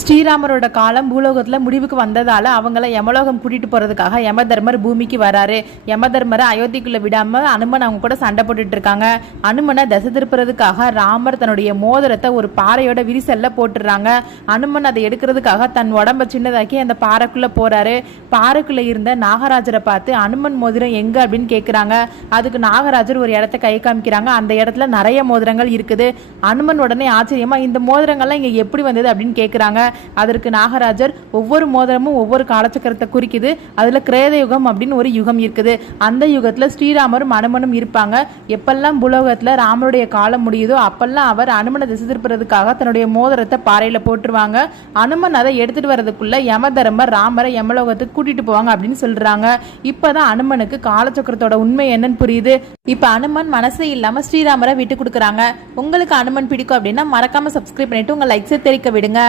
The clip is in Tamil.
ஸ்ரீராமரோட காலம் பூலோகத்துல முடிவுக்கு வந்ததால அவங்கள யமலோகம் கூட்டிட்டு போறதுக்காக யமதர்மர் பூமிக்கு வராரு. யமதர்மரை அயோத்திக்குள்ள விடாம அனுமன் அவங்க கூட சண்டை போட்டுட்டு இருக்காங்க. அனுமனை திசை திருப்புறதுக்காக ராமர் தன்னுடைய மோதிரத்தை ஒரு பாறையோட விரிசல்ல போட்டுறாங்க. அனுமன் அதை எடுக்கிறதுக்காக தன் உடம்ப சின்னதாக்கி அந்த பாறைக்குள்ள போறாரு. பாறைக்குள்ள இருந்த நாகராஜரை பார்த்து அனுமன் மோதிரம் எங்க அப்படின்னு கேட்கிறாங்க. அதுக்கு நாகராஜர் ஒரு இடத்த கை காமிக்கிறாங்க. அந்த இடத்துல நிறைய மோதிரங்கள் இருக்குது. அனுமன் உடனே ஆச்சரியமா இந்த மோதிரங்கள்லாம் இங்க எப்படி வந்தது அப்படின்னு கேட்கிறாங்க. அதற்கு நாகராஜர் ஒவ்வொரு மோதிரமும் ஒவ்வொரு காலச்சக்கரத்தை குறிக்குது. அதுல கிரேத யுகம் அப்படின்னு ஒரு யுகம் இருக்குது. அந்த யுகத்துல ஸ்ரீராமரும் அனுமனும் இருப்பாங்க. எப்பெல்லாம் பூலோகத்துல ராமருடைய காலம் முடியுதோ அப்பெல்லாம் அவர் அனுமனை திசை திருப்புறதுக்காக தன்னுடைய மோதிரத்தை பாறையில போட்டுருவாங்க. அனுமன் அதை எடுத்துட்டு வர்றதுக்குள்ள யமதர்மர் ராமரை யமலோகத்துக்கு கூட்டிட்டு போவாங்க அப்படின்னு சொல்றாங்க. இப்பதான் அனுமனுக்கு காலச்சக்கரத்தோட உண்மை என்னன்னு புரியுது. இப்ப அனுமன் மனசே இல்லாம ஸ்ரீராமரை விட்டு கொடுக்குறாங்க. உங்களுக்கு அனுமன் பிடிக்கும் அப்படின்னா மறக்காம சப்ஸ்கிரைப் பண்ணிட்டு உங்க லைக்ஸை தெரிவிக்க விடுங்க.